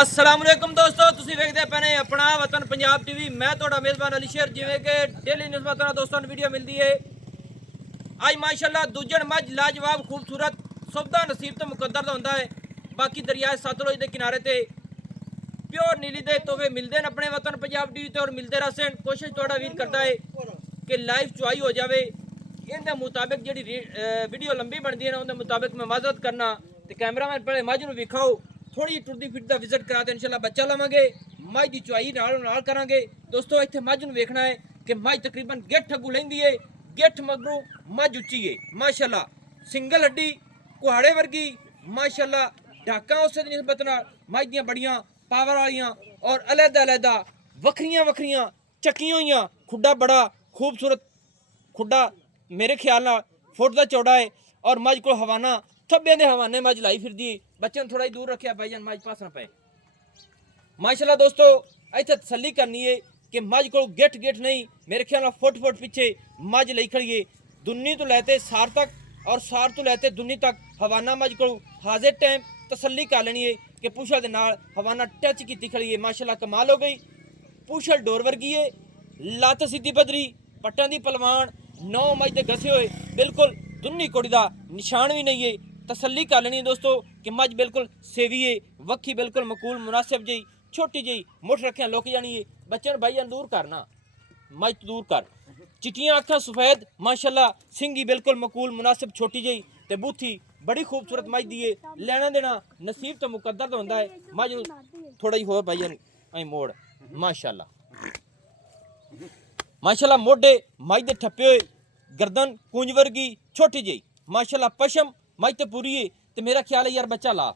अस्सलामुअलैकुम दोस्तों, ਤੁਸੀਂ ਵੇਖਦੇ ਪਏ ਆਪਣਾ ਵਤਨ ਪੰਜਾਬ ਟੀਵੀ। ਮੈਂ ਤੁਹਾਡਾ ਮੇਜ਼ਬਾਨ ਅਲੀ ਸ਼ੇਰ। ਜਿਵੇਂ ਕਿ ਡੇਲੀ ਨਿਸਬਤ ਨਾਲ ਦੋਸਤਾਂ ਨੂੰ ਵੀਡੀਓ ਮਿਲਦੀ ਹੈ, ਅੱਜ ਮਾਸ਼ਾਅੱਲਾ ਦੂਜਣ ਮੱਝ ਲਾਜਵਾਬ ਖੂਬਸੂਰਤ ਸਬਦਾ ਨਸੀਬ ਤੇ ਮੁਕੱਦਰ ਦਾ ਹੁੰਦਾ ਹੈ। ਬਾਕੀ ਦਰਿਆ ਸਤਲੁਜ ਦੇ ਕਿਨਾਰੇ ਤੇ प्योर नीली दे तोहफे मिलते हैं अपने वतन पंजाब टीवी और मिलते रहते हैं। कोशिश थोड़ा वीर करता है कि लाइव चुआई हो जाए, इनके मुताबिक जी वीडियो लंबी बनती है ना उनके मुताबिक मैं माजरत करना तो कैमरामैन पहले मझ में विखाओ, थोड़ी टुरदी फिरदा विजिट करा दे, इंशाल्लाह बच्चा लवांगे, मझ की चुआई नाल करांगे। दोस्तों इत्थे मझ नूं वेखना है कि मझ तकरीबन गिठ अगू लैंदी है, गिठ मगरों मझ उच्ची है माशाल्लाह, सिंगल हड्डी कुहाड़े वर्गी माशाल्लाह, ढाका उस निस्बत नाल मझ दियां बड़ियां पावर वालियां और अलहदा वखरियां वखरियां चक्कियां हुई, खुड्डा बड़ा खूबसूरत खुड्डा मेरे ख्याल नाल फुट का चौड़ा है और मझ को हवाना थब्बे दे हवाने मझ लाई फिरदी है। बच्चे थोड़ा ही दूर रखा भाईजान मझ पास ना पाए माशाल्लाह। दोस्तों इत्थे तसल्ली करनी है कि मझ को गिठ नहीं, मेरे ख्याल नाल फुट पिछे मझ लई खड़ीए, दुन्नी तो लैते सार तक और सार तो लैते दुन्नी तक हवाना मझ को हाजिर टाइम तसल्ली कर लेनी है कि पूछल दे नाल हवाना टच की खड़ी है माशाल्लाह, कमाल हो गई। पूछल डोर वर्गी है, लत्त सीधी बदरी, पट्टां दी पलवान, नौ मझ दे घसे हुए, बिल्कुल दुन्नी कोड़ी दा निशान भी नहीं है। तसल्ली कर लेनी है दोस्तों कि मझ बिल्कुल सेवी है, वक्खी बिल्कुल मकूल मुनासिब जी, छोटी जी मुठ रखिया लुक जानी है। बच्चन भाई दूर करना मझ दूर कर, चिट्टियां अखां सफेद माशाल्लाह, सिंगी बिल्कुल मकूल मुनासिब छोटी जी ते बूथी बड़ी खूबसूरत मझ दी है। लेना देना नसीब तो मुकद्दर तो होंदा है। मझ थोड़ा ही होर भाई आई मोड़ माशाल्लाह माशाल्लाह, मोढे मझ दे ठप्पे हुए, गर्दन कुंज वर्गी छोटी जी माशाल्लाह, पशम मझ तो पूरी है। तो मेरा ख्याल है यार बच्चा ला,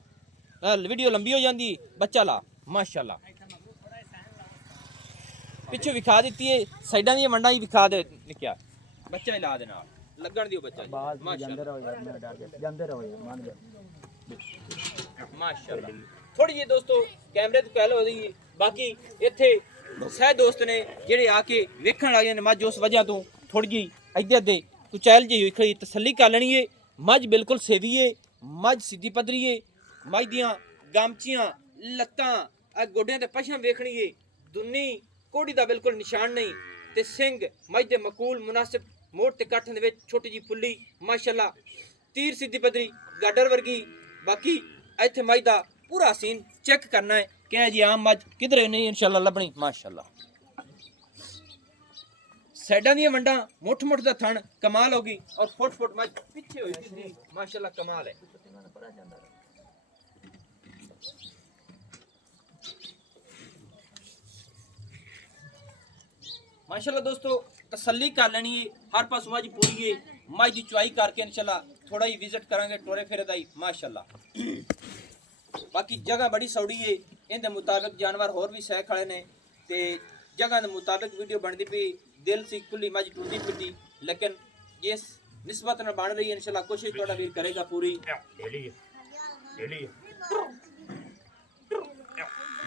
वीडियो लंबी हो जाती, बच्चा ला माशाल्लाह। पिछे विखा दी है, साइडा दी वंडा ही विखा दे, निक्या बच्चा ही ला दे नाल लगन दियो बच्चा माशाल्लाह। थोड़ी जी दोस्तों कैमरे तो पहले हो गई, बाकी इत्थे सह दोस्त ने जेड़े आके वेखण लग जाने मझ उस वजह तो थोड़ी जी अद्धे अद्धे कुचैल जी हुई खड़ी, तसल्ली कर लेनी है। मझ बिल्कुल सेवी है, मझ सीधी पदरी है, मझ दियां गामचियां लत्तां गोडियां ते पछम वेखनी है, दुन्नी कोड़ी दा बिल्कुल निशान नहीं ते सिंग मझ दे मकूल मुनासिब, मोड़ ते कट्ठ दे विच छोटी जी फुल्ली माशाल्लाह, तीर सीधी पदरी गाडर वर्गी। बाकी इत्थे मझ दा पूरा सीन चेक करना है कि जी आम मझ किधरे नहीं इंशाल्लाह लभनी माशाल्लाह। साइडां दी वंडा मुठ दा थण कमाल होगी और फुट मझ पिछे हुई थी माशाल्लाह, कमाल है। माशाल्लाह दोस्तों तसल्ली कर लेनी है, हर पास मझ पूरी है। मझ की चुआई करके इंशाल्लाह थोड़ा ही विजिट करांगे टोरे फेरे दा ही माशाल्लाह। बाकी जगह बड़ी सौड़ी है, इनके मुताबिक जानवर होर भी सह खड़े ने ते जगह के मुताबिक वीडियो बनती पी, दिल सी खुली मझ टूटी फिरती, लेकिन जिस निस्बत न बन रही है इंशाल्लाह कोशिश थोड़ा वीर करेगा पूरी।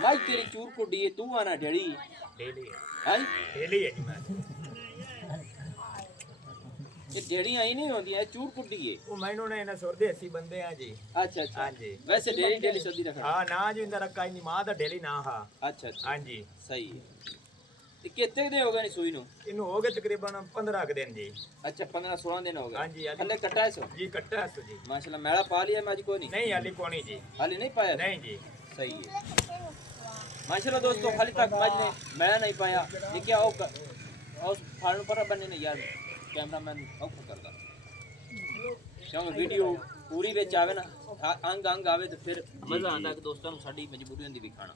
मझ तेरी चूर कुड्डी है, तू आना डेड़ी डेड़ियां ही नहीं होंदी, चूर कुड्डी है वो मैनू ने ना सुरदे अस्सी बंदे हैं जी। अच्छा अच्छा हां जी, वैसे डेली सदी रखना हां ना जी इंदा रखा ही नहीं, मां दा डेली ना हा। अच्छा अच्छा हां जी सही है। ते कितने दिन हो गए नी सूई नु? इनु हो गए तकरीबन 15 के दिन जी। अच्छा 15-16 दिन हो गए। हां जी हल्ले कट्टा है सो जी, कट्टा है जी माशाल्लाह। मेला पा लिया मैं आज कोई नहीं? नहीं हाली कोनी जी, हाली नहीं पाया? नहीं जी। सही है माशाल्लाह दोस्तों, हाली तक मज ने मेला नहीं पाया। देखिए आओ और फाड़न पर बनने ने यार कैमरामैन औखा करदा, क्योंकि वीडियो पूरी विच आवे ना, अंग अंग आवे तो फिर मजा आंदा कि दोस्तों नु साडी मजबूरी हुंदी भी खाना।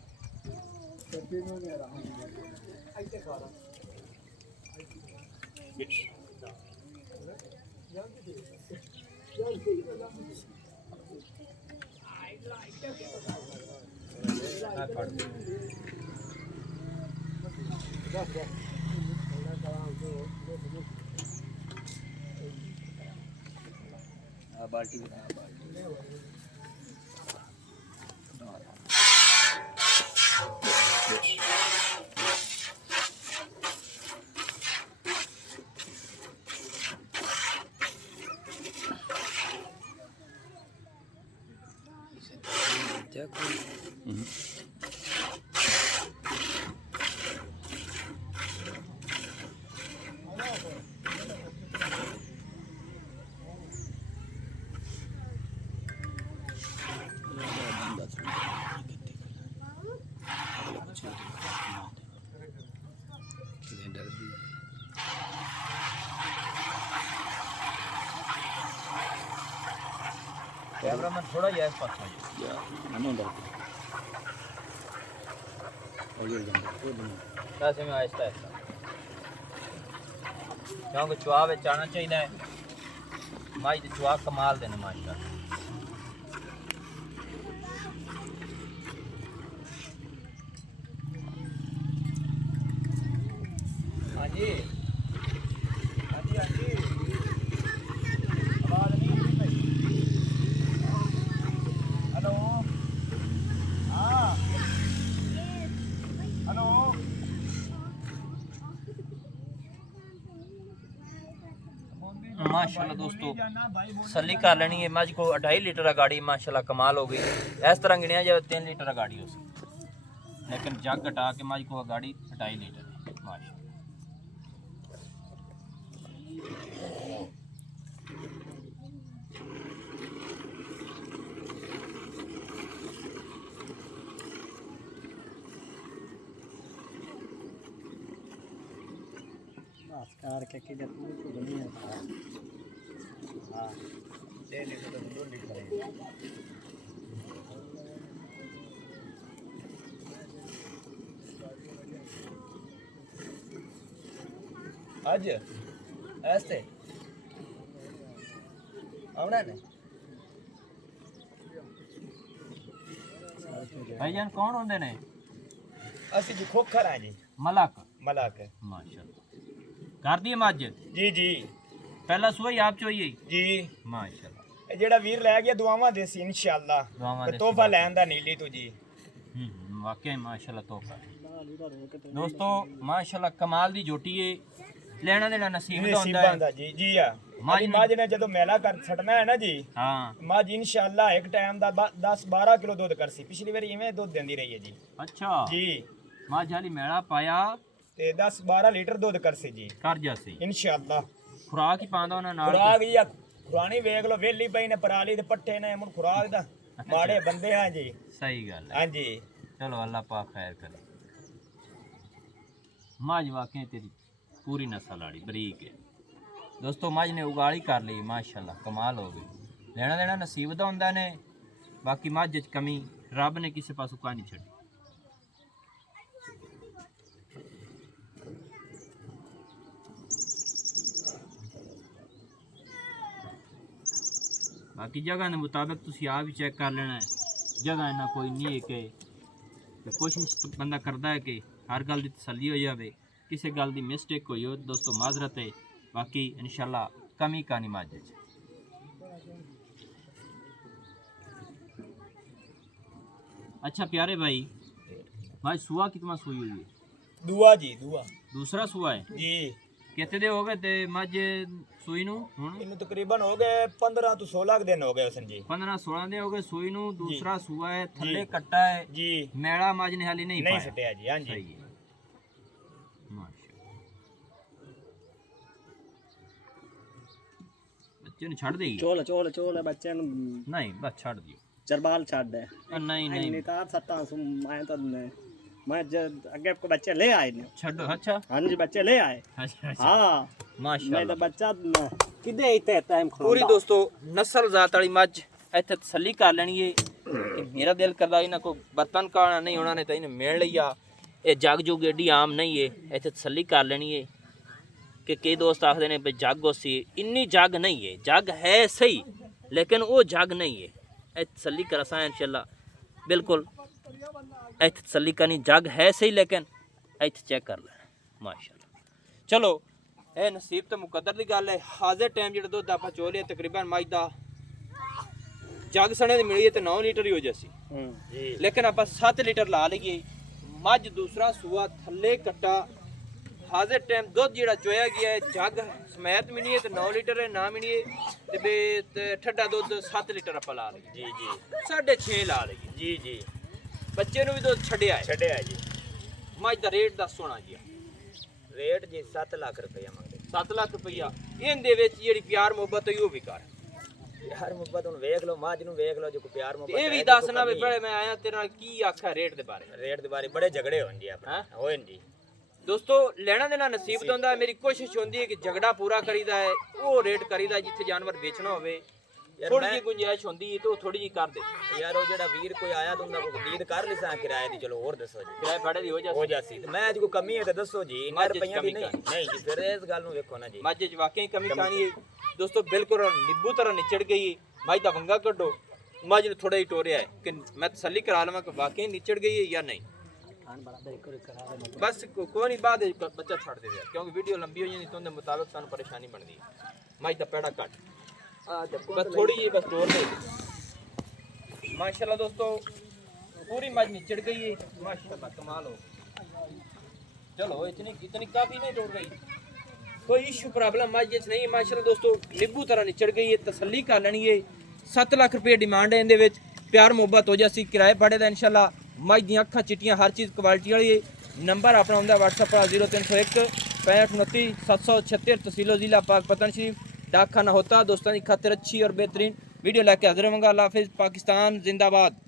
बाल्टी कैमरामैन थोड़ा ही इस पास कैसे में आहिस्ता आहिस्ता क्योंकि चुआ में आना चाहिए माई के चुआ कमाल देने माशाल्लाह। हाँ जी हाँ जी हाँ जी आवाज नहीं आ रही हेलो हाँ हेलो माशाल्लाह दोस्तों सली कर लेनी है मज को 2.5 लीटर गाड़ी माशाल्लाह कमाल हो गई। इस तरह गिनिया जाए 3 लीटर गाड़ी हो सकती, लेकिन जग घटा के मज को गाड़ी 2.5 लीटर है माशाल्लाह। कार के की जरूरत तो नहीं है। हां 6 लीटर तो 2 लीटर है। आज ऐसे आवड़ा ने भाईजान कौन होंदे ने? ਅਸੀਂ ਜੀ ਖੋਖਰ ਆ ਜੀ मलक ਮਲਕ माशाल्लाह कर दिए मज ਜੀ ਜੀ पहला सुई आप चोई ਜੀ माशाल्लाह। ਇਹ ਜਿਹੜਾ ਵੀਰ ਲੈ ਗਿਆ ਦੁਆਵਾਂ ਦੇ ਸੀ ਇਨਸ਼ਾਅੱਲਾ ਦੁਆਵਾਂ ਤੇ ਦੇ ਤੋਹਫਾ ਲੈਣ ਦਾ ਨੀਲੀ ਤੋਂ ਜੀ वाकई माशाल्लाह तोहफा दोस्तों माशाल्लाह कमाल दी जोटी है लेना देना नसीब दा ਨਸੀਬਾਂ ਹੁੰਦਾ ਦਾ है। ਜੀ ਜੀ ਆ ਮਾਜੀ ਮਾਜ ਨੇ ਜਦੋਂ ਮੇਲਾ ਕਰ ਛੱਡਣਾ ਹੈ ਨਾ ਜੀ हां ਮਾਜ ਇਨਸ਼ਾਅੱਲਾ ਇੱਕ ਟਾਈਮ ਦਾ 10 12 ਕਿਲੋ ਦੁੱਧ ਕਰਸੀ ਪਿਛਲੀ ਵਾਰੀ ਇਵੇਂ ਦੁੱਧ ਦਿੰਦੀ ਰਹੀ ਹੈ ਜੀ अच्छा ਜੀ मां जाली मेला पाया ਤੇ 10 12 ਲੀਟਰ ਦੁੱਧ ਕਰਸੀ ਜੀ कर जासी ਇਨਸ਼ਾਅੱਲਾ खुराक ही पांदा ना नाल ਖੁਰਾਕ ਜੀ ਆ ਪੁਰਾਣੀ ਵੇਖ ਲੋ ਵੇਲੀ ਪਈ ਨੇ ਪਰਾਲੀ ਦੇ ਪੱਠੇ ਨੇ ਮੁੜ ਖੁਰਾਕ ਦਾ ਮਾੜੇ ਬੰਦੇ ਆ ਜੀ सही गल है। ਹਾਂਜੀ चलो अल्लाह पाक खैर करे। माज वाकई तेरी पूरी नस्ल वाली बरीक है दोस्तों। माज ने उगाली कर ली माशाल्लाह कमाल हो गई। लेना देना नसीब दा हुंदा ने, बाकी मज च कमी रब ने किसी पासों का नहीं छड़ी। बाकी जगह के मुताबिक तुसी आप भी चेक कर लेना है, जगह इन्ना कोई नहीं है कि कोशिश तो बंदा करता है कि हर गल की तसल्ली हो जाए, किसी गल की मिसटेक हुई हो दोस्तों माजरत है। बाकी इंशाल्लाह कमी का नहीं माजे। अच्छा प्यारे भाई, भाई सुआ कितना सुई हुई है? दुआ जी दुआ दूसरा सुआ है जी। कितने दे हो गए ते मज सूई नू? हुण इन्हें तकरीबन हो गए 15 तो 16 दिन हो गए उसन जी। 15-16 दिन हो गए सूई नू। दूसरा सुआ है, थल्ले कट्टा है जी। मेड़ा मज ने हाली नहीं नहीं पाया। सटिया जी। हां जी सही है माशाल्लाह। बच्चे ने छड़ देगी? चोल चोल चोल बच्चे नहीं बस छड़ दियो। चरबाल छड़ दे। नहीं नहीं नहीं तार सत्ता सु मैं तो मैं अगे को बच्चे ले आए ने छड़। अच्छा हां जी बच्चे ले आए। अच्छा हां माशाल्लाह। मैं तो बच्चा किदे इते टाइम खड़ा पूरी दोस्तों नस्ल जात वाली मज इत्थे तसल्ली कर लेनी है कि मेरा दिल करदा इन्हां को बर्तन काना नहीं होना ने तो इन्हें मिल लिया। ये जग जुग एडी आम नहीं है, इत्थे तसल्ली कर लेनी है कि कई दोस्त आखदे ने भाई जग होसी, इन्नी जग नहीं है। जग है सही लेकिन वो जग नहीं है। इत्थे तसल्ली कर असां इंशाल्लाह बिल्कुल इत्थे तसल्ली करनी। जग है सही लेकिन इत्थे चेक कर लेना माशाल्लाह। चलो ਇਹ ਨਸੀਬ ਤੇ ਮੁਕੱਦਰ ਦੀ ਗੱਲ ਹੈ। ਹਾਜ਼ਰ ਟਾਈਮ ਜਿਹੜਾ ਦੁੱਧ ਆਪਾਂ ਚੋ ਲਿਆ ਤਕਰੀਬਨ ਮੱਝ ਦਾ ਜੱਗ ਸਣੇ ਦੀ ਮਿਲੀ ਤੇ 9 ਲੀਟਰ ਹੀ ਹੋ ਜਾਸੀ ਜੀ। ਲੇਕਿਨ ਆਪਾਂ 7 ਲੀਟਰ ਲਾ ਲਈਏ। ਮੱਝ ਦੂਸਰਾ ਸੂਆ ਥੱਲੇ ਕੱਟਾ ਹਾਜ਼ਰ ਟਾਈਮ ਦੁੱਧ ਜਿਹੜਾ ਚੋਇਆ ਗਿਆ ਹੈ ਜੱਗ ਸਮੈਤ ਮਿਲੀਏ ਤੇ 9 ਲੀਟਰ ਹੈ ਨਾ ਮਿਲੀਏ ਤੇ ਬੇ ਠੱਡਾ ਦੁੱਧ 7 ਲੀਟਰ ਆਪਾਂ ਲਾ ਲਈਏ। ਜੀ ਜੀ 6.5 ਲਾ ਲਈਏ। ਜੀ ਜੀ ਬੱਚੇ ਨੂੰ ਵੀ ਦੁੱਧ ਛੱਡਿਆ ਹੈ। ਛੱਡਿਆ ਜੀ। ਮੱਝ ਦਾ ਰੇਟ ਦੱਸ ਹੋਣਾ ਜੀ। रेट जी 7 लाख रुपया मंगदे। 7 ਲੱਖ ਰੁਪਈਆ ਇਹਦੇ ਵਿੱਚ ਜਿਹੜੀ ਪਿਆਰ ਮੁਹੱਬਤ ਹੋਈ ਉਹ ਵੀ ਕਰ। यार मुहब्बत हुन वेख लो माज नु वेख लो जो प्यार मुहब्बत ਇਹ ਵੀ ਦੱਸ ਨਾ ਵੀ ਬੜੇ ਮੈਂ ਆਇਆ ਤੇਰੇ ਨਾਲ ਕੀ ਆਖਿਆ ਰੇਟ ਦੇ ਬਾਰੇ। रेट दे बारे बड़े झगड़े होन जी अपने होन जी। ਦੋਸਤੋ ਲੈਣਾ ਦੇਣਾ ਨਸੀਬ ਤੋਂ ਹੁੰਦਾ। ਮੇਰੀ ਕੋਸ਼ਿਸ਼ ਹੁੰਦੀ ਹੈ ਕਿ ਝਗੜਾ ਪੂਰਾ ਕਰੀਦਾ ਹੈ, ਉਹ ਰੇਟ ਕਰੀਦਾ ਜਿੱਥੇ ਜਾਨਵਰ ਵੇਚਣਾ ਹੋਵੇ। ਥੋੜੀ ਜਿਹੀ ਗੁੰਜਾਇਸ਼ ਹੁੰਦੀ ਹੈ ਤਾਂ ਥੋੜੀ ਜਿਹੀ ਕਰ ਦੇ ਯਾਰ ਉਹ ਜਿਹੜਾ ਵੀਰ ਕੋਈ ਆਇਆ ਤੁੰਦਾ ਕੋ ਉਮੀਦ ਕਰ ਲਿਸਾ ਕਿਰਾਏ ਦੀ ਚਲੋ ਹੋਰ ਦੱਸੋ ਜੀ ਕਿਰਾਏ ਭਾੜੇ ਦੀ ਹੋ ਹੋ ਜਾਸੀ ਤੇ ਮੈਂ ਅੱਜ ਕੋ ਕਮੀ ਹੈ ਤੇ ਦੱਸੋ ਜੀ ਇੰਨਾ ਰੁਪਈਆ ਦੀ ਨਹੀਂ ਨਹੀਂ ਜੀ ਫਿਰ ਇਸ ਗੱਲ ਨੂੰ ਵੇਖੋ ਨਾ ਜੀ ਮੱਝ 'ਚ ਵਾਕਈ ਕਮੀ ਕਾਣੀ ਹੈ ਦੋਸਤੋ ਬਿਲਕੁਲ ਨਿੱਬੂ ਤਰ੍ਹਾਂ ਨਿਚੜ ਗਈ ਹੈ ਮੱਝ ਦਾ ਵੰਗਾ ਕੱਢੋ ਮੱਝ ਨੂੰ ਥੋੜਾ ਹੀ ਟੋਰਿਆ ਹੈ ਕਿ ਮੈਂ ਤਸੱਲੀ ਕਰਾ ਲਵਾਂ ਕਿ ਵਾਕਈ ਨਿਚੜ ਗਈ ਹੈ ਜਾਂ ਨਹੀਂ ਬਸ ਕੋਈ ਨਹੀਂ ਬਾਅਦ ਵਿੱਚ ਬੱਚਾ ਛੱਡ ਦੇਵੇ ਕਿਉਂਕਿ ਵੀਡੀਓ ਲੰਬੀ ਹੋ ਜਾਂਦੀ ਤੁਹਾਡੇ ਮੁਤਾਬਕ ਸਾਨੂੰ ਪਰੇਸ਼ਾਨੀ ਬਣਦੀ ਹੈ ਮੱਝ ਦਾ ਪੈੜਾ ਕੱਟ बस थोड़ी जी बस तोड़ दे माशाल्लाह दोस्तों पूरी मज निचड़ गई है माशाल्लाह कमाल हो चलो इतनी काफी नहीं तोड़ गई कोई इशू प्रॉब्लम मज नहीं माशाल्लाह दोस्तों निब्बू तरह निचड़ गई है तसल्ली कर लेनी है 7 लाख रुपये डिमांड है इहदे विच प्यार मुहब्बत हो जासी किराए भाड़े दा इंशाल्लाह मज दी अखां चिट्टियां हर चीज़ क्वालिटी वाली है नंबर अपना हुंदा WhatsApp 0301 6529 776 तहसीलो जिला पाकपतन शरीफ डाक खाना होता दोस्तों की खातिर अच्छी और बेहतरीन वीडियो लेके हाजिर होंगे। अल्लाह हाफिज़। पाकिस्तान जिंदाबाद।